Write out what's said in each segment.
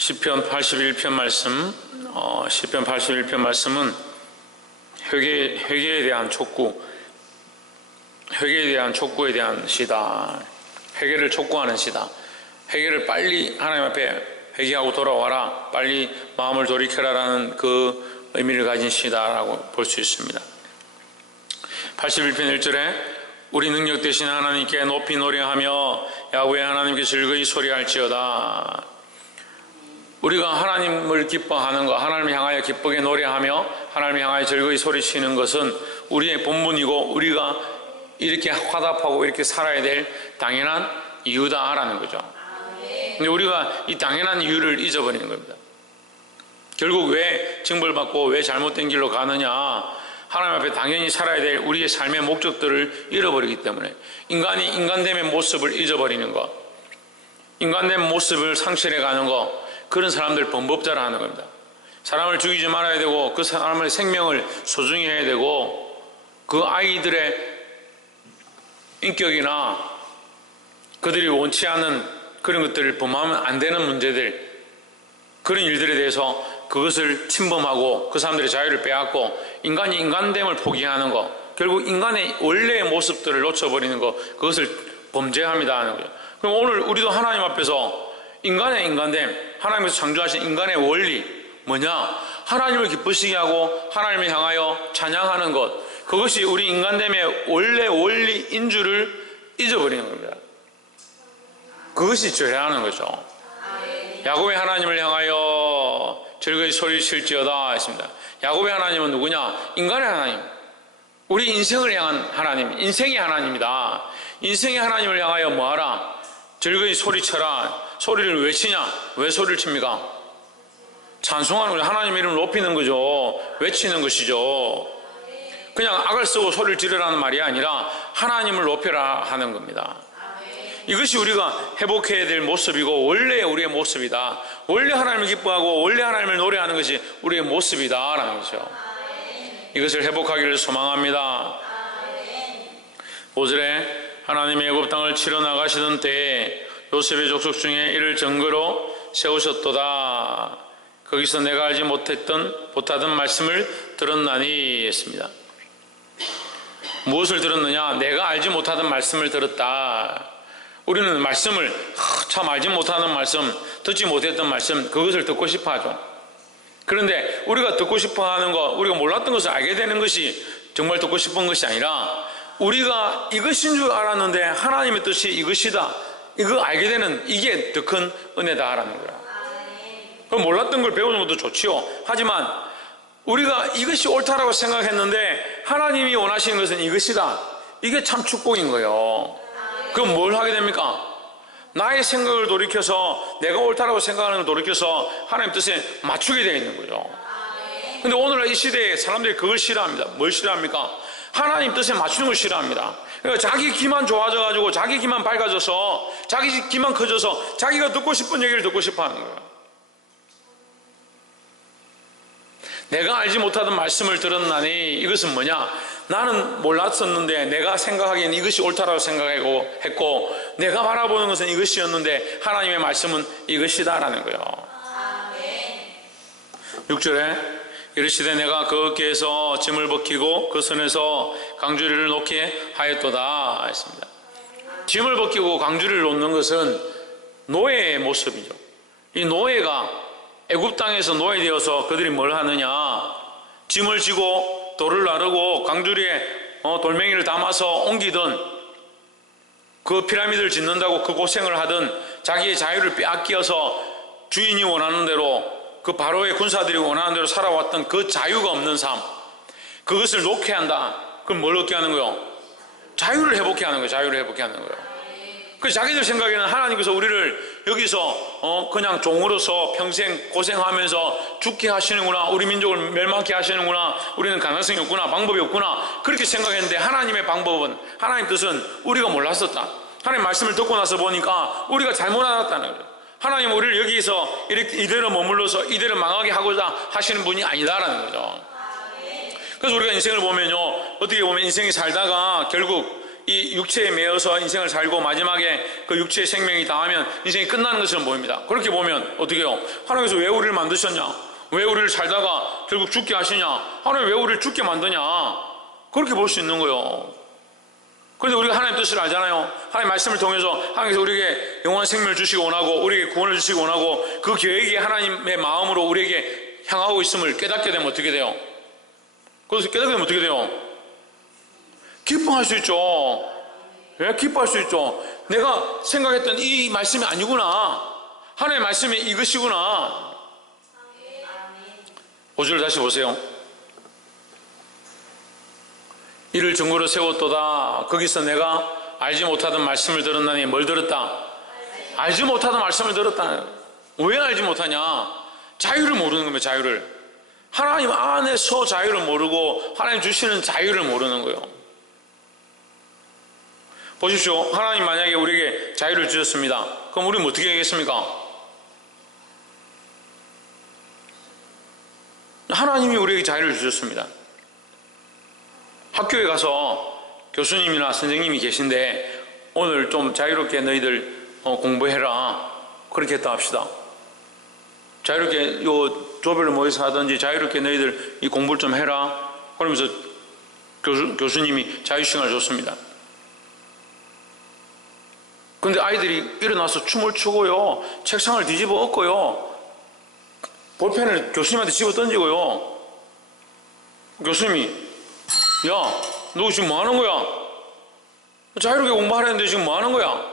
시편 81편 말씀, 시편 81편 말씀은 회개에 대한 촉구, 회개에 대한 촉구에 대한 시다. 회개를 촉구하는 시다. 회개를 빨리 하나님 앞에 회개하고 돌아와라, 빨리 마음을 돌이켜라라는 그 의미를 가진 시다라고 볼 수 있습니다. 81편 1절에 우리 능력 되신 하나님께 높이 노래하며 야훼 하나님께 즐거이 소리할지어다. 우리가 하나님을 기뻐하는 것, 하나님을 향하여 기쁘게 노래하며 하나님을 향하여 즐거이 소리치는 것은 우리의 본분이고 우리가 이렇게 화답하고 이렇게 살아야 될 당연한 이유다라는 거죠. 근데 우리가 이 당연한 이유를 잊어버리는 겁니다. 결국 왜 징벌받고 왜 잘못된 길로 가느냐, 하나님 앞에 당연히 살아야 될 우리의 삶의 목적들을 잃어버리기 때문에 인간이 인간됨의 모습을 잊어버리는 것, 인간됨 모습을 상실해 가는 것, 그런 사람들 범법자라 하는 겁니다. 사람을 죽이지 말아야 되고 그 사람의 생명을 소중히 해야 되고 그 아이들의 인격이나 그들이 원치 않는 그런 것들을 범하면 안 되는 문제들, 그런 일들에 대해서 그것을 침범하고 그 사람들의 자유를 빼앗고 인간이 인간됨을 포기하는 것, 결국 인간의 원래의 모습들을 놓쳐버리는 것, 그것을 범죄합니다 하는 거죠. 그럼 오늘 우리도 하나님 앞에서 인간의 인간됨, 하나님께서 창조하신 인간의 원리 뭐냐? 하나님을 기쁘시게 하고 하나님을 향하여 찬양하는 것, 그것이 우리 인간됨의 원래 원리인 줄을 잊어버리는 겁니다. 그것이 죄라는 거죠. 야곱의 하나님을 향하여 즐거이 소리칠지어다 했습니다. 야곱의 하나님은 누구냐? 인간의 하나님, 우리 인생을 향한 하나님, 인생의 하나님이다. 인생의 하나님을 향하여 뭐하라? 즐거이 소리쳐라. 소리를 왜 치냐? 왜 소리를 칩니까? 찬송하는 거죠. 하나님 이름을 높이는 거죠. 외치는 것이죠. 그냥 악을 쓰고 소리를 지르라는 말이 아니라 하나님을 높여라 하는 겁니다. 이것이 우리가 회복해야 될 모습이고 원래 우리의 모습이다. 원래 하나님을 기뻐하고 원래 하나님을 노래하는 것이 우리의 모습이다 라는 거죠. 이것을 회복하기를 소망합니다. 5절에 하나님의 애굽 땅을 치러 나가시던 때에 요셉의 족속 중에 이를 증거로 세우셨도다. 거기서 내가 알지 못하던 말씀을 들었나니 했습니다. 무엇을 들었느냐? 내가 알지 못하던 말씀을 들었다. 우리는 말씀을 참 알지 못하는 말씀, 듣지 못했던 말씀, 그것을 듣고 싶어 하죠. 그런데 우리가 듣고 싶어 하는 것, 우리가 몰랐던 것을 알게 되는 것이 정말 듣고 싶은 것이 아니라 우리가 이것인 줄 알았는데 하나님의 뜻이 이것이다, 이거 알게 되는 이게 더 큰 은혜다라는 거야. 몰랐던 걸 배우는 것도 좋지요. 하지만 우리가 이것이 옳다라고 생각했는데 하나님이 원하시는 것은 이것이다, 이게 참 축복인 거예요. 그럼 뭘 하게 됩니까? 나의 생각을 돌이켜서 내가 옳다라고 생각하는 걸 돌이켜서 하나님 뜻에 맞추게 되어 있는 거죠. 근데 오늘날 이 시대에 사람들이 그걸 싫어합니다. 뭘 싫어합니까? 하나님 뜻에 맞추는 걸 싫어합니다. 그러니까 자기 귀만 좋아져가지고 자기 귀만 밝아져서 자기 귀만 커져서 자기가 듣고 싶은 얘기를 듣고 싶어 하는 거예요. 내가 알지 못하던 말씀을 들었나니 이것은 뭐냐? 나는 몰랐었는데 내가 생각하기엔 이것이 옳다라고 생각했고 내가 바라보는 것은 이것이었는데 하나님의 말씀은 이것이다라는 거예요. 6절에 이르시되 내가 그 어깨에서 짐을 벗기고 그 손에서 강주리를 놓게 하였도다 했습니다. 짐을 벗기고 강주리를 놓는 것은 노예의 모습이죠. 이 노예가 애굽 땅에서 노예되어서 그들이 뭘 하느냐? 짐을 지고 돌을 나르고 강주리에 돌멩이를 담아서 옮기든 그 피라미드를 짓는다고 그 고생을 하든 자기의 자유를 빼앗겨서 주인이 원하는 대로 그 바로의 군사들이 원하는 대로 살아왔던 그 자유가 없는 삶, 그것을 놓게 한다. 그럼 뭘 얻게 하는 거예요? 자유를 회복해 하는 거예요. 자유를 회복해 하는 거예요. 그 자기들 생각에는 하나님께서 우리를 여기서 그냥 종으로서 평생 고생하면서 죽게 하시는구나, 우리 민족을 멸망케 하시는구나, 우리는 가능성이 없구나, 방법이 없구나, 그렇게 생각했는데 하나님의 방법은, 하나님 뜻은 우리가 몰랐었다. 하나님 말씀을 듣고 나서 보니까 우리가 잘못 알았다는 거죠. 하나님은 우리를 여기서 이대로 머물러서 이대로 망하게 하고자 하시는 분이 아니다라는 거죠. 그래서 우리가 인생을 보면요, 어떻게 보면 인생이 살다가 결국 이 육체에 매여서 인생을 살고 마지막에 그 육체의 생명이 다하면 인생이 끝나는 것처럼 보입니다. 그렇게 보면 어떻게 해요? 하나님께서 왜 우리를 만드셨냐? 왜 우리를 살다가 결국 죽게 하시냐? 하나님 왜 우리를 죽게 만드냐? 그렇게 볼 수 있는 거예요. 그런데 우리가 하나님 뜻을 알잖아요. 하나님 말씀을 통해서 하나님께서 우리에게 영원한 생명을 주시기 원하고 우리에게 구원을 주시기 원하고 그 계획이 하나님의 마음으로 우리에게 향하고 있음을 깨닫게 되면 어떻게 돼요? 그래서 깨닫게 되면 어떻게 돼요? 기뻐할 수 있죠. 왜? 기뻐할 수 있죠. 내가 생각했던 이 말씀이 아니구나. 하나님의 말씀이 이것이구나. 5절 다시 보세요. 이를 증거로 세웠도다. 거기서 내가 알지 못하던 말씀을 들었나니 뭘 들었다? 알지 못하던 말씀을 들었다. 왜 알지 못하냐? 자유를 모르는 겁니다. 자유를. 하나님 안에서 자유를 모르고 하나님 주시는 자유를 모르는 거예요. 보십시오. 하나님 만약에 우리에게 자유를 주셨습니다. 그럼 우리는 어떻게 하겠습니까? 하나님이 우리에게 자유를 주셨습니다. 학교에 가서 교수님이나 선생님이 계신데 오늘 좀 자유롭게 너희들 공부해라. 그렇게 했다 합시다. 자유롭게 요 조별로 모여서 하든지 자유롭게 너희들 이 공부를 좀 해라. 그러면서 교수님이 자유시간을 줬습니다. 근데 아이들이 일어나서 춤을 추고요. 책상을 뒤집어 엎고요. 볼펜을 교수님한테 집어 던지고요. 교수님이 야, 너 지금 뭐 하는 거야? 자유롭게 공부하라는데 지금 뭐 하는 거야?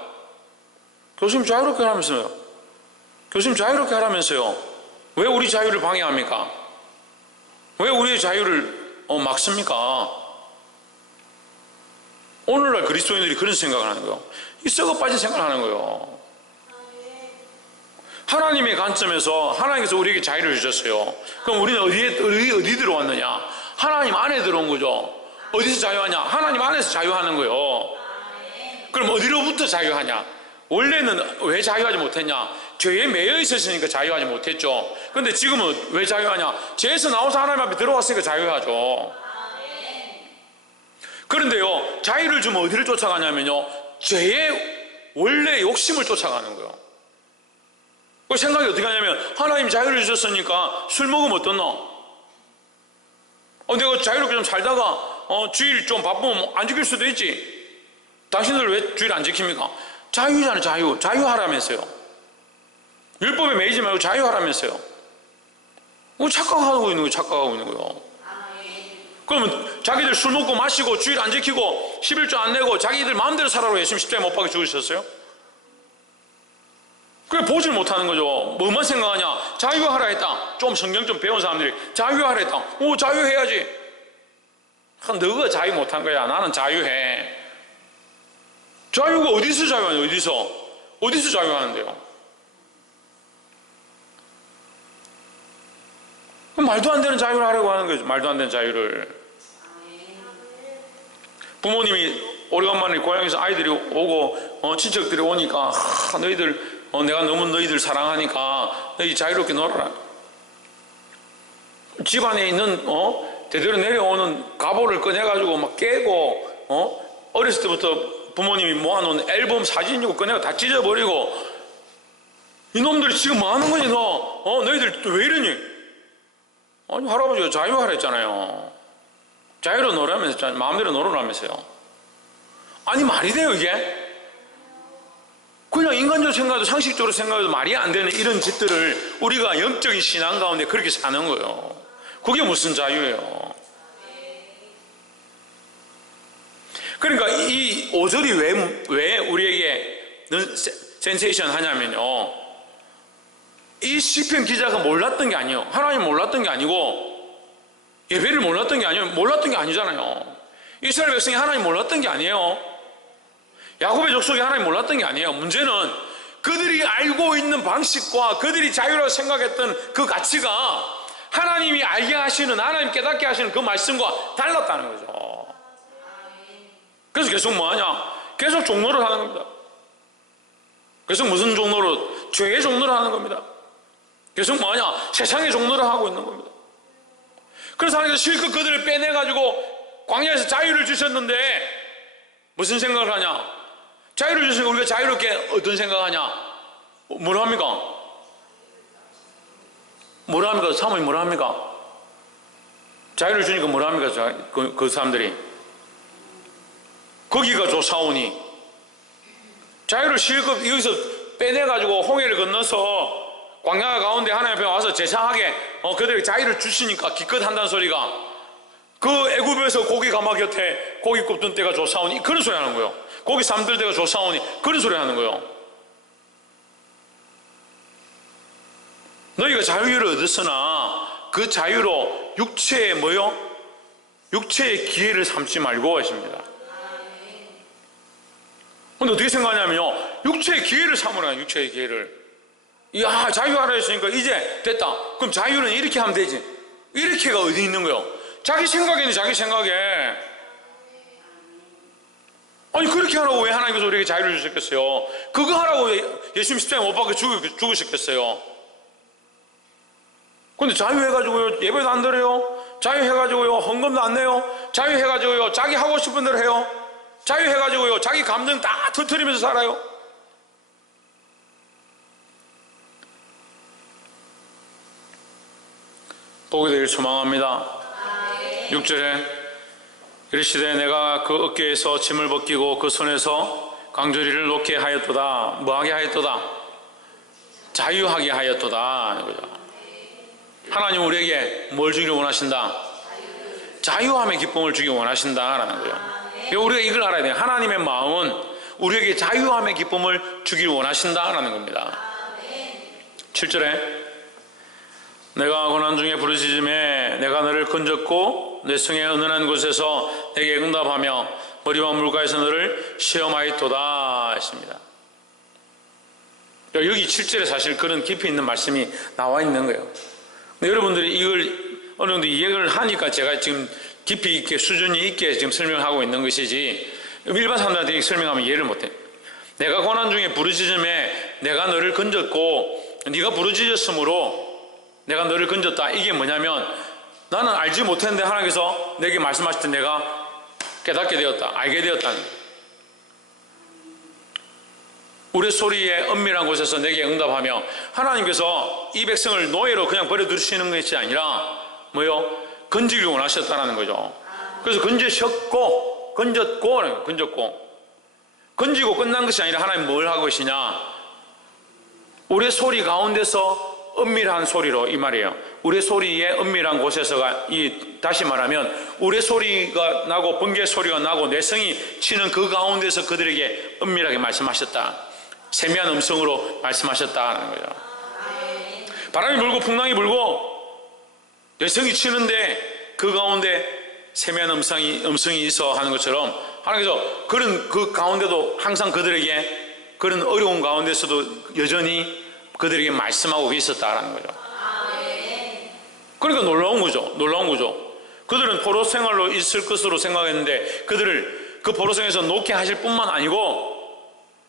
교수님 자유롭게 하라면서요. 교수님 자유롭게 하라면서요. 왜 우리 자유를 방해합니까? 왜 우리의 자유를 막습니까? 오늘날 그리스도인들이 그런 생각을 하는 거예요. 이 썩어 빠진 생각을 하는 거예요. 하나님의 관점에서 하나님께서 우리에게 자유를 주셨어요. 그럼 우리는 어디 들어왔느냐? 하나님 안에 들어온 거죠. 어디서 자유하냐? 하나님 안에서 자유하는 거예요. 그럼 어디로부터 자유하냐? 원래는 왜 자유하지 못했냐? 죄에 매여 있었으니까 자유하지 못했죠. 그런데 지금은 왜 자유하냐? 죄에서 나와서 하나님 앞에 들어왔으니까 자유하죠. 그런데요, 자유를 주면 어디를 쫓아가냐면요, 죄의 원래 욕심을 쫓아가는 거예요. 그 생각이 어떻게 하냐면, 하나님 자유를 주셨으니까 술 먹으면 어떻노? 내가 자유롭게 좀 살다가 주일 좀 바쁘면 안 지킬 수도 있지. 당신들 왜 주일 안 지킵니까? 자유잖아요. 자유하라면서요. 율법에 매이지 말고 자유하라면서요. 착각하고 있는 거예요. 그러면 자기들 술 먹고 마시고 주일 안 지키고 11조 안 내고 자기들 마음대로 살아로 예수님 십자가에 못 박혀 죽으셨어요? 그래 보질 못하는 거죠. 뭐만 생각하냐? 자유하라 했다. 좀 성경 좀 배운 사람들이 자유하라 했다. 자유해야지. 너가 자유 못한 거야. 나는 자유해. 자유가 어디서 자유하냐? 어디서 자유하는데요? 말도 안 되는 자유를 하려고 하는 거죠. 말도 안 되는 자유를. 부모님이 오래간만에 고향에서 아이들이 오고 친척들이 오니까 너희들 내가 너무 너희들 사랑하니까 너희 자유롭게 놀아라. 집안에 있는 대대로 내려오는 가보를 꺼내가지고 막 깨고 어렸을 때부터 부모님이 모아놓은 앨범 사진이고 꺼내고 다 찢어버리고 이놈들이 지금 뭐 하는 거니 너희들 왜 이러니? 아니 할아버지가 자유하라 했잖아요. 자유로 놀라면서 마음대로 놀으라면서요. 아니 말이 돼요 이게? 그냥 인간적으로 생각해도 상식적으로 생각해도 말이 안 되는 이런 짓들을 우리가 영적인 신앙 가운데 그렇게 사는 거예요. 그게 무슨 자유예요? 그러니까 이 5절이 왜 우리에게 센세이션 하냐면요, 이 시편 기자가 몰랐던 게 아니에요. 하나님 몰랐던 게 아니고 예배를 몰랐던 게 아니에요. 몰랐던 게 아니잖아요. 이스라엘 백성이 하나님 몰랐던 게 아니에요. 야곱의 족속이 하나님 몰랐던 게 아니에요. 문제는 그들이 알고 있는 방식과 그들이 자유라고 생각했던 그 가치가 하나님이 알게 하시는, 하나님 깨닫게 하시는 그 말씀과 달랐다는 거죠. 그래서 계속 뭐하냐? 계속 종노를 하는 겁니다. 계속 무슨 종노를? 죄의 종노를 하는 겁니다. 계속 뭐하냐? 세상의 종노를 하고 있는 겁니다. 그래서 하나님께서 실컷 그들을 빼내가지고 광야에서 자유를 주셨는데 무슨 생각을 하냐? 자유를 주시니까 우리가 자유롭게 어떤 생각하냐? 뭐라 합니까? 뭐라 합니까? 사모님 뭐라 합니까? 자유를 주니까 뭐라 합니까? 그 사람들이 거기가 좋사오니 자유를 실컷 여기서 빼내가지고 홍해를 건너서 광야 가운데 하나님 앞에 와서 제사하게 그들에게 자유를 주시니까 기껏 한다는 소리가 그 애굽에서 고기 가마 곁에 고기 굽던 때가 좋사오니 그런 소리 하는 거예요. 고기 삶들 때가 좋사오니 그런 소리 하는 거예요. 너희가 자유를 얻었으나 그 자유로 육체의 뭐요? 육체의 기회를 삼지 말고 하십니다. 근데 어떻게 생각하냐면요, 육체의 기회를 삼으라. 육체의 기회를. 야, 자유하라 했으니까 이제 됐다. 그럼 자유는 이렇게 하면 되지. 이렇게가 어디 있는 거요? 자기 생각에는 자기 생각에. 아니 그렇게 하라고 왜 하나님께서 우리에게 자유를 주셨겠어요? 그거 하라고 예수님 십자가에 못 박혀 죽으셨겠어요? 근데 자유해가지고요 예배도 안 드려요, 자유해가지고요 헌금도 안 내요, 자유해가지고요 자기 하고 싶은 대로 해요, 자유해가지고요 자기 감정 다 터뜨리면서 살아요. 보게 되길 소망합니다. 6절에 이르시되 내가 그 어깨에서 짐을 벗기고 그 손에서 강조리를 놓게 하였도다. 뭐하게 하였도다? 자유하게 하였도다. 하나님 우리에게 뭘 주기를 원하신다? 자유함의 기쁨을 주기 원하신다라는 거예요. 우리가 이걸 알아야 돼요. 하나님의 마음은 우리에게 자유함의 기쁨을 주기를 원하신다라는 겁니다. 7절에 내가 고난 중에 부르짖음에 내가 너를 건졌고 내 성의 은은한 곳에서 내게 응답하며 머리와 물가에서 너를 시험하였도다 했습니다. 여기 7절에 사실 그런 깊이 있는 말씀이 나와 있는 거예요. 근데 여러분들이 이걸 어느 정도 이해를 하니까 제가 지금 깊이 있게 수준이 있게 지금 설명하고 있는 것이지 일반 사람들한테 설명하면 이해를 못해. 내가 고난 중에 부르짖음에 내가 너를 건졌고 네가 부르짖었으므로 내가 너를 건졌다. 이게 뭐냐면 나는 알지 못했는데 하나님께서 내게 말씀하실 때 내가 깨닫게 되었다. 알게 되었다는 거예요. 우리 소리의 은밀한 곳에서 내게 응답하며 하나님께서 이 백성을 노예로 그냥 버려두시는 것이 아니라 뭐요? 건지기를 원하셨다는 거죠. 그래서 건졌고 건지고 끝난 것이 아니라 하나님 뭘 하고 계시냐? 우리의 소리 가운데서 은밀한 소리로 이 말이에요. 우리의 소리의 은밀한 곳에서가 다시 말하면 우리의 소리가 나고 번개 소리가 나고 내성이 치는 그 가운데서 그들에게 은밀하게 말씀하셨다. 세미한 음성으로 말씀하셨다는 거죠. 바람이 불고 풍랑이 불고 내성이 치는데 그 가운데 세미한 음성이 있어 하는 것처럼 하나님께서 그런 그 가운데도 항상 그들에게 그런 어려운 가운데서도 여전히 그들에게 말씀하고 있었다라는 거죠. 그러니까 놀라운 거죠. 그들은 포로 생활로 있을 것으로 생각했는데 그들을 그 포로 생활에서 놓게 하실 뿐만 아니고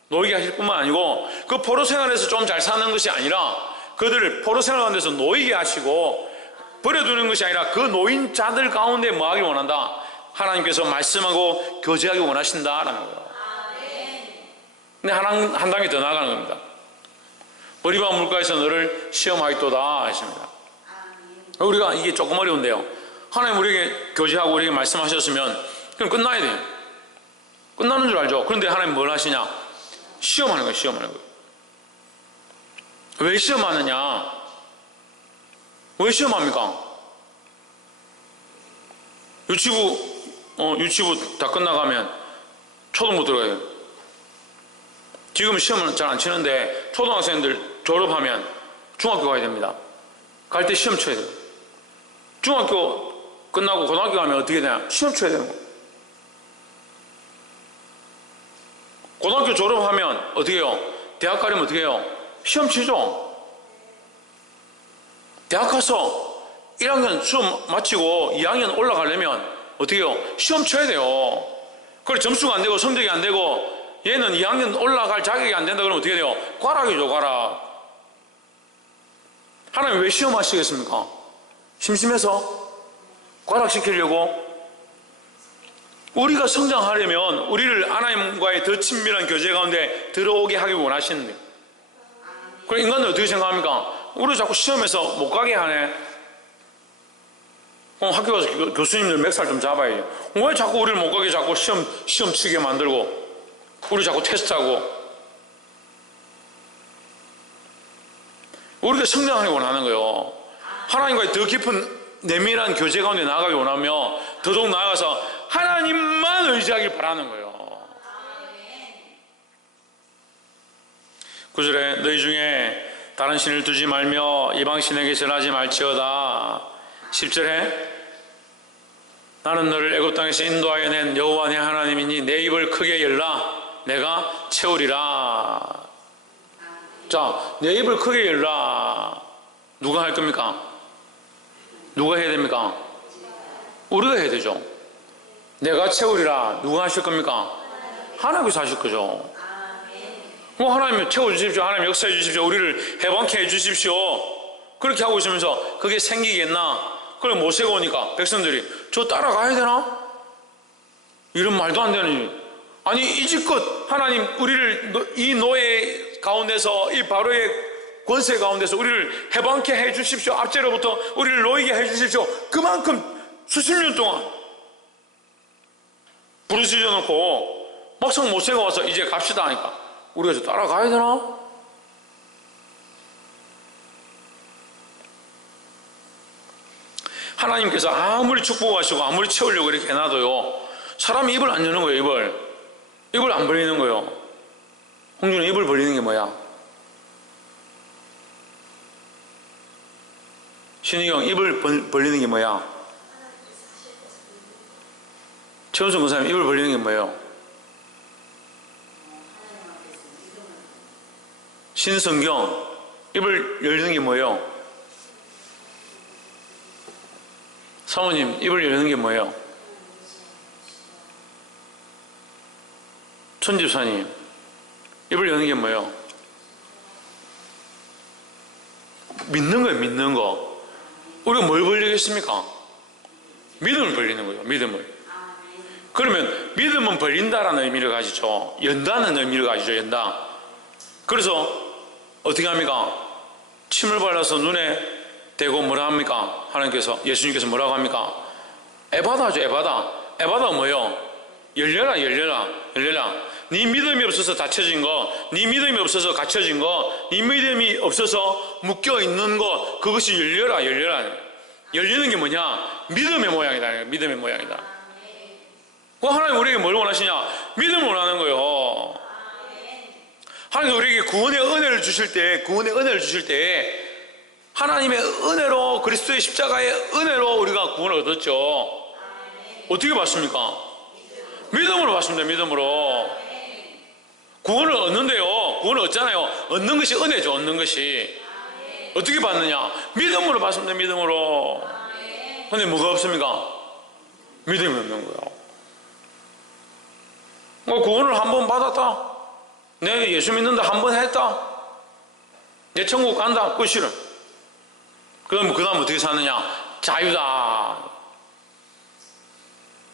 노이게 하실 뿐만 아니고 그 포로 생활에서 좀 잘 사는 것이 아니라 그들을 포로 생활 가운데서 놓이게 하시고 버려두는 것이 아니라 그 노인 자들 가운데 뭐 하기 원한다? 하나님께서 말씀하고 교제하기 원하신다라는 거예요. 근데 한 단계 더 나아가는 겁니다. 머리와 물가에서 너를 시험하였도다 하십니다. 우리가 이게 조금 어려운데요. 하나님 우리에게 교제하고 우리에게 말씀하셨으면 그럼 끝나야 돼요. 끝나는 줄 알죠. 그런데 하나님 뭘 하시냐? 시험하는 거예요. 시험하는 거예요. 왜 시험하느냐? 왜 시험합니까? 유치부 다 끝나가면 초등부 들어가요. 지금 시험은 잘 안 치는데 초등학생들 졸업하면 중학교 가야 됩니다. 갈 때 시험 쳐야 돼요. 중학교 끝나고 고등학교 가면 어떻게 되냐? 시험 쳐야 되는 거예요. 고등학교 졸업하면 어떻게 해요? 대학 가려면 어떻게 해요? 시험 치죠. 대학 가서 1학년 수업 마치고 2학년 올라가려면 어떻게 해요? 시험 쳐야 돼요. 그래 점수가 안 되고 성적이 안 되고 얘는 2학년 올라갈 자격이 안 된다 그러면 어떻게 돼요? 과락이죠, 과락. 하나님 왜 시험하시겠습니까? 심심해서? 과락시키려고? 우리가 성장하려면 우리를 하나님과의 더 친밀한 교제 가운데 들어오게 하기 원하시는데, 그럼 인간들 어떻게 생각합니까? 우리 자꾸 시험에서 못 가게 하네. 학교 가서 교수님들 멱살 좀 잡아야죠. 왜 자꾸 우리를 못 가게 자꾸 시험 치게 만들고 우리 자꾸 테스트하고. 우리가 성장하기 원하는 거예요. 하나님과의 더 깊은 내밀한 교제 가운데 나아가기 원하며 더더욱 나아가서 하나님만 의지하길 바라는 거예요. 9절에 너희 중에 다른 신을 두지 말며 이방신에게 절하지 말지어다. 10절에 나는 너를 애굽 땅에서 인도하여 낸 여호와 내 하나님이니 내 입을 크게 열라 내가 채우리라. 자, 내 입을 크게 열라. 누가 할 겁니까? 누가 해야 됩니까? 우리가 해야 되죠. 내가 채우리라. 누가 하실 겁니까? 하나님께서 하실 거죠. 하나님 채워주십시오. 하나님 역사해 주십시오. 우리를 해방케 해주십시오. 그렇게 하고 있으면서 그게 생기겠나? 그래 모세가 오니까 백성들이 저 따라가야 되나? 이런 말도 안 되는. 아니 이지껏 하나님 우리를 이 노예 가운데서 이 바로의 권세 가운데서 우리를 해방케 해주십시오. 압제로부터 우리를 놓이게 해주십시오. 그만큼 수십 년 동안 부르짖어 놓고 막상 모세가 와서 이제 갑시다 하니까 우리가 저 따라가야 되나? 하나님께서 아무리 축복하시고 아무리 채우려고 이렇게 해놔도요, 사람이 입을 안 여는 거예요. 입을 안 벌리는 거예요. 홍준은 입을 벌리는 게 뭐야? 신희경 입을 벌리는 게 뭐야? 최은순 권사님 입을 벌리는 게 뭐예요? 신성경 입을 열는 게 뭐예요? 사모님 입을 열는 게 뭐예요? 천집사님 입을 여는 게 뭐예요? 믿는 거예요. 믿는 거. 우리가 뭘 벌리겠습니까? 믿음을 벌리는 거예요. 믿음을. 그러면 믿음은 벌린다라는 의미를 가지죠. 연다는 의미를 가지죠. 연다. 그래서 어떻게 합니까? 침을 발라서 눈에 대고 뭐라 합니까? 하나님께서, 예수님께서 뭐라고 합니까? 에바다죠. 에바다 뭐예요? 열려라. 네 믿음이 없어서 닫혀진 거, 네 믿음이 없어서 갇혀진 거, 네 믿음이 없어서 묶여있는 거, 그것이 열려라. 열리는 게 뭐냐? 믿음의 모양이다. 믿음의 모양이다. 하나님 우리에게 뭘 원하시냐? 믿음을 원하는 거예요. 하나님 우리에게 구원의 은혜를 주실 때 하나님의 은혜로, 그리스도의 십자가의 은혜로 우리가 구원을 얻었죠. 어떻게 받습니까? 믿음으로 받습니다. 믿음으로. 구원을 얻는데요, 구원을 얻잖아요. 얻는 것이 은혜죠. 얻는 것이 어떻게 받느냐? 믿음으로 받습니다. 믿음으로. 근데 뭐가 없습니까? 믿음이 없는 거예요. 구원을 한 번 받았다, 내 예수 믿는다 한 번 했다, 내 천국 간다, 끝이래. 그럼 그 다음 어떻게 사느냐? 자유다.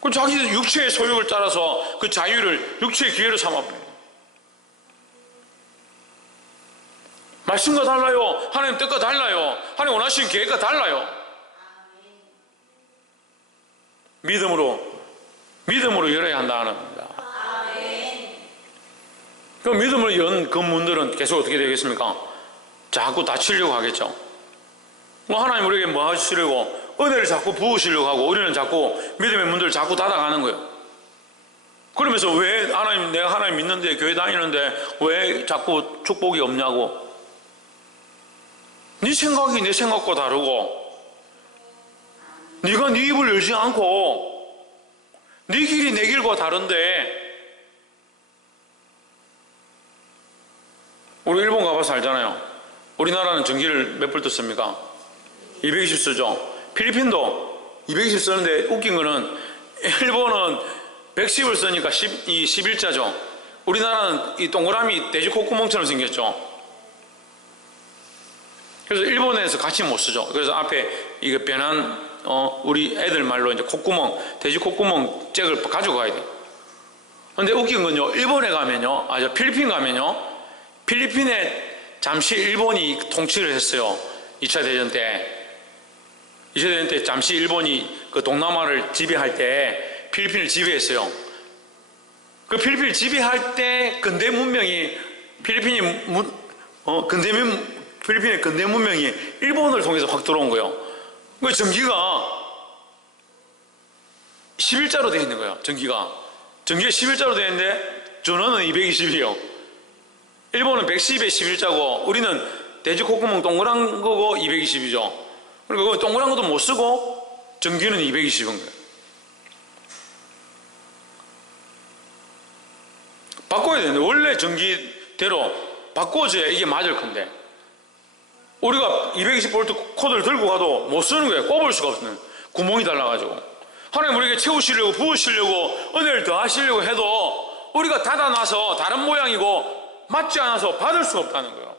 그 자기 육체의 소욕을 따라서 그 자유를 육체의 기회로 삼아버려요. 말씀과 달라요. 하나님 뜻과 달라요. 하나님 원하시는 계획과 달라요. 믿음으로 열어야 한다는 겁니다. 그 믿음으로 연 그 문들은 계속 어떻게 되겠습니까? 자꾸 닫히려고 하겠죠. 하나님 우리에게 뭐 하시려고? 은혜를 자꾸 부으시려고 하고, 우리는 자꾸 믿음의 문들을 자꾸 닫아가는 거예요. 그러면서 왜 내가 하나님 믿는데, 교회 다니는데 왜 자꾸 축복이 없냐고. 네 생각이 내 생각과 다르고, 네가 네 입을 열지 않고 네 길이 내 길과 다른데. 우리 일본 가봐서 알잖아요. 우리나라는 전기를 몇 볼트 씁니까? 220 쓰죠. 필리핀도 220 쓰는데 웃긴 거는 일본은 110을 쓰니까 11자죠. 우리나라는 이 동그라미 돼지 콧구멍처럼 생겼죠. 그래서 일본에서 같이 못 쓰죠. 그래서 앞에 이거 변환 우리 애들 말로 이제 콧구멍, 돼지 콧구멍 잭을 가지고 가야 돼요. 근데 웃긴 건요, 일본에 가면요, 필리핀 가면요, 필리핀에 잠시 일본이 통치를 했어요. 2차 대전 때. 2차 대전 때 잠시 일본이 그 동남아를 지배할 때 필리핀을 지배했어요. 그 필리핀을 지배할 때 근대 문명이 필리핀의 근대 문명이 일본을 통해서 확 들어온 거예요. 그 전기가 11자로 되어 있는 거예요. 전기가 11자로 되어 있는데 전원은 220이에요. 일본은 110에 11자고 우리는 돼지 콧구멍 동그란 거고 220이죠. 그리고 그 동그란 것도 못 쓰고 전기는 220인 거예요. 바꿔야 되는데 원래 전기대로 바꿔줘야 이게 맞을 건데 우리가 220V 코드를 들고 가도 못 쓰는 거예요. 꼽을 수가 없는 구멍이 달라가지고. 하나님 우리에게 채우시려고 부으시려고 은혜를 더하시려고 해도 우리가 닫아놔서 다른 모양이고 맞지 않아서 받을 수가 없다는 거예요.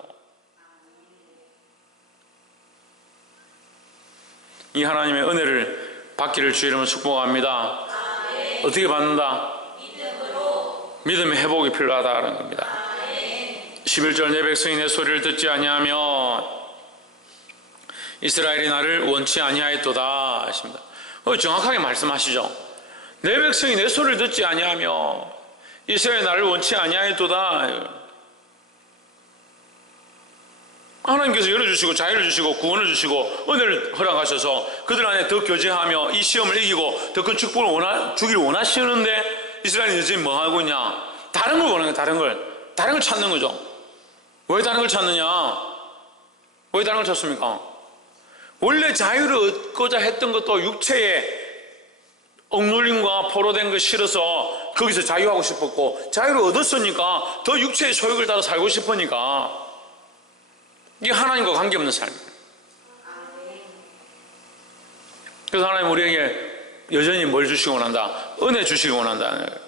이 하나님의 은혜를 받기를 주의 이름으로 축복합니다. 어떻게 받는다? 믿음의 회복이 필요하다는 겁니다. 11절 내 백성이 내 소리를 듣지 아니하며 이스라엘이 나를 원치 아니하였도다 하십니다. 정확하게 말씀하시죠. 내 백성이 내 소리를 듣지 아니하며 이스라엘이 나를 원치 아니하였도다. 하나님께서 열어주시고 자유를 주시고 구원을 주시고 은혜를 허락하셔서 그들 안에 더 교제하며 이 시험을 이기고 더 큰 축복을 주기를 원하시는데 이스라엘이 지금 뭐 하고 있냐? 다른 걸 원하는 거예요. 다른 걸 찾는 거죠. 왜 다른 걸 찾느냐? 왜 다른 걸 찾습니까? 원래 자유를 얻고자 했던 것도 육체의 억눌림과 포로된 것 싫어서 거기서 자유하고 싶었고 자유를 얻었으니까 더 육체의 소욕을 따라 살고 싶으니까 이게 하나님과 관계없는 삶이에요. 그래서 하나님 우리에게 여전히 뭘 주시기 원한다? 은혜 주시기 원한다는 거예요.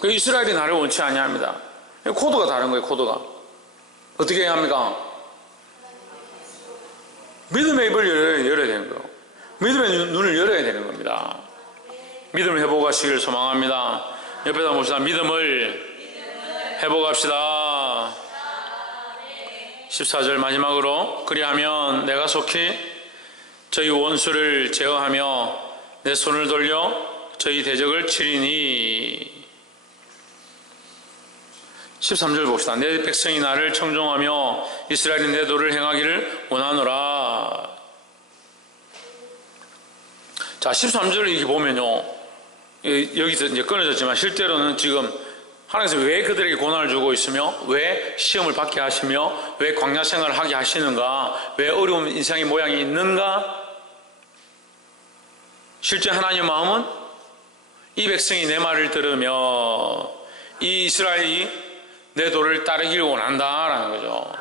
그 이스라엘이 나를 원치 아니합니다. 코드가 다른 거예요. 코드가 어떻게 해야 합니까? 믿음의 입을 열어야 되는 거예요. 믿음의 눈을 열어야 되는 겁니다. 믿음을 회복하시길 소망합니다. 옆에다 봅시다. 믿음을 회복합시다. 14절 마지막으로 그리하면 내가 속히 저희 원수를 제어하며 내 손을 돌려 저희 대적을 치리니. 13절 봅시다. 내 백성이 나를 청종하며 이스라엘이 내 도를 행하기를 원하노라. 자, 13절을 이렇게 보면요, 여기서 이제 끊어졌지만 실제로는 지금 하나님께서 왜 그들에게 고난을 주고 있으며 왜 시험을 받게 하시며 왜 광야 생활을 하게 하시는가, 왜 어려운 인생의 모양이 있는가. 실제 하나님의 마음은 이 백성이 내 말을 들으며 이 이스라엘이 내 도를 따르기를 원한다라는 거죠.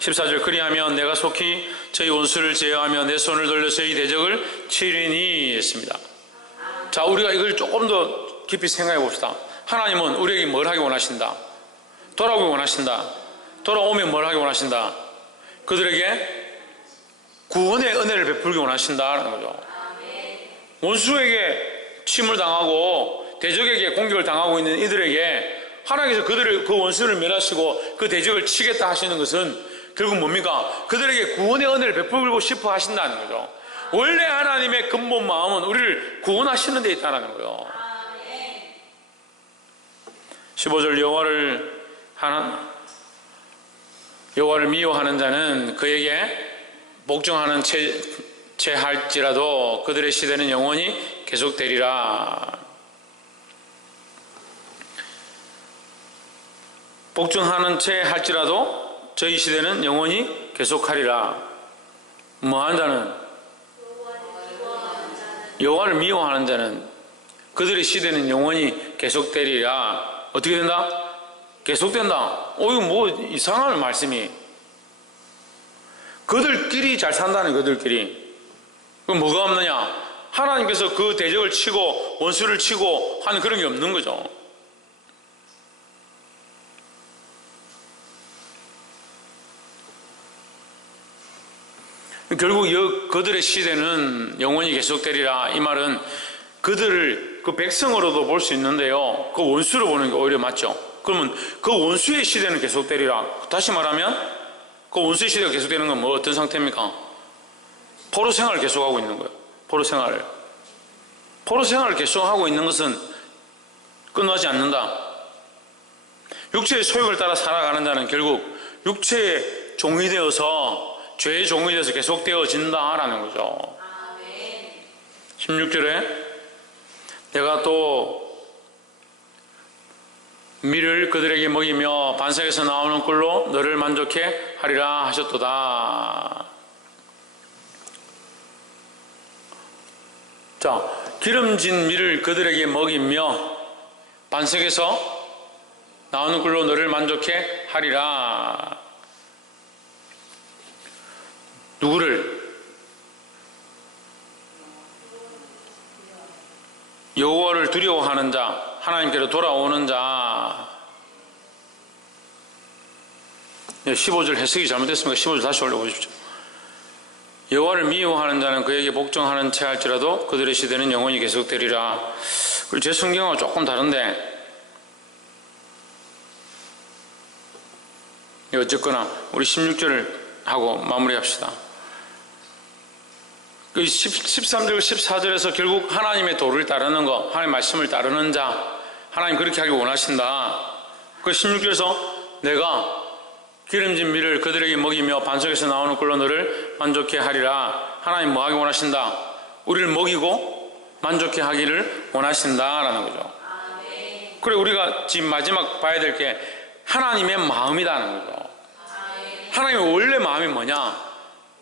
14절 그리하면 내가 속히 저희 원수를 제어하며 내 손을 돌려서 이 대적을 치리니 했습니다. 자, 우리가 이걸 조금 더 깊이 생각해 봅시다. 하나님은 우리에게 뭘 하기 원하신다? 돌아오기 원하신다. 돌아오면 뭘 하기 원하신다? 그들에게 구원의 은혜를 베풀기 원하신다라는 거죠. 원수에게 침을 당하고 대적에게 공격을 당하고 있는 이들에게 하나님께서 그 원수를 멸하시고 그 대적을 치겠다 하시는 것은 결국 뭡니까? 그들에게 구원의 은혜를 베풀고 싶어 하신다는 거죠. 원래 하나님의 근본 마음은 우리를 구원하시는 데 있다는 거예요. 15절 여호와를 미워하는 자는 그에게 복종하는 채 할지라도 그들의 시대는 영원히 계속되리라. 복종하는 채 할지라도 저희 시대는 영원히 계속하리라. 뭐하는 자는? 여호와를 미워하는 자는 그들의 시대는 영원히 계속되리라. 어떻게 된다? 계속된다. 이거 뭐 이상한 말씀이. 그들끼리 잘 산다는 그들끼리. 그럼 뭐가 없느냐? 하나님께서 그 대적을 치고 원수를 치고 하는 그런 게 없는 거죠. 결국 그들의 시대는 영원히 계속되리라. 이 말은 그들을 그 백성으로도 볼 수 있는데요, 그 원수로 보는 게 오히려 맞죠. 그러면 그 원수의 시대는 계속되리라. 다시 말하면 그 원수의 시대가 계속되는 건 뭐 어떤 상태입니까? 포로 생활을 계속하고 있는 거예요. 포로 생활을 계속하고 있는 것은 끝나지 않는다. 육체의 소욕을 따라 살아가는 자는 결국 육체의 종이 되어서, 죄의 종이 되어서 계속되어진다라는 거죠. 16절에 내가 또 밀을 그들에게 먹이며 반석에서 나오는 꿀로 너를 만족해 하리라 하셨도다. 자, 기름진 밀을 그들에게 먹이며 반석에서 나오는 꿀로 너를 만족해 하리라. 누구를? 여호와를 두려워하는 자, 하나님께로 돌아오는 자. 15절 해석이 잘못됐습니까? 15절 다시 올려보십시오. 여호와를 미워하는 자는 그에게 복종하는 채 할지라도 그들의 시대는 영원히 계속되리라. 그리고 제 성경하고 조금 다른데, 어쨌거나 우리 16절을 하고 마무리합시다. 13절, 14절에서 결국 하나님의 도를 따르는 것, 하나님의 말씀을 따르는 자, 하나님 그렇게 하길 원하신다. 그 16절에서 내가 기름진 밀을 그들에게 먹이며 반석에서 나오는 꿀로 너를 만족해 하리라. 하나님 뭐 하기 원하신다? 우리를 먹이고 만족해 하기를 원하신다라는 거죠. 그래, 우리가 지금 마지막 봐야 될 게 하나님의 마음이라는 거죠. 하나님의 원래 마음이 뭐냐?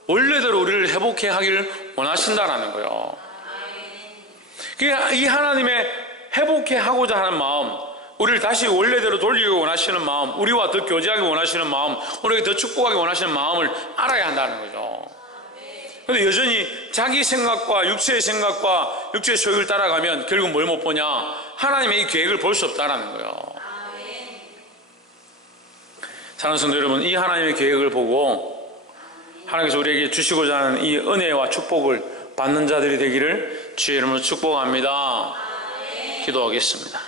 원래대로 우리를 회복해 하기를 원하신다라는 거예요. 이 하나님의 회복해 하고자 하는 마음, 우리를 다시 원래대로 돌리기 원하시는 마음, 우리와 더 교제하기 원하시는 마음, 우리에게 더 축복하기 원하시는 마음을 알아야 한다는 거죠. 그런데 여전히 자기 생각과 육체의 생각과 육체의 소욕을 따라가면 결국 뭘 못 보냐? 하나님의 이 계획을 볼 수 없다는 거예요. 사랑하는 성도 여러분, 이 하나님의 계획을 보고 하나님께서 우리에게 주시고자 하는 이 은혜와 축복을 받는 자들이 되기를 주의 이름으로 축복합니다. 기도하겠습니다.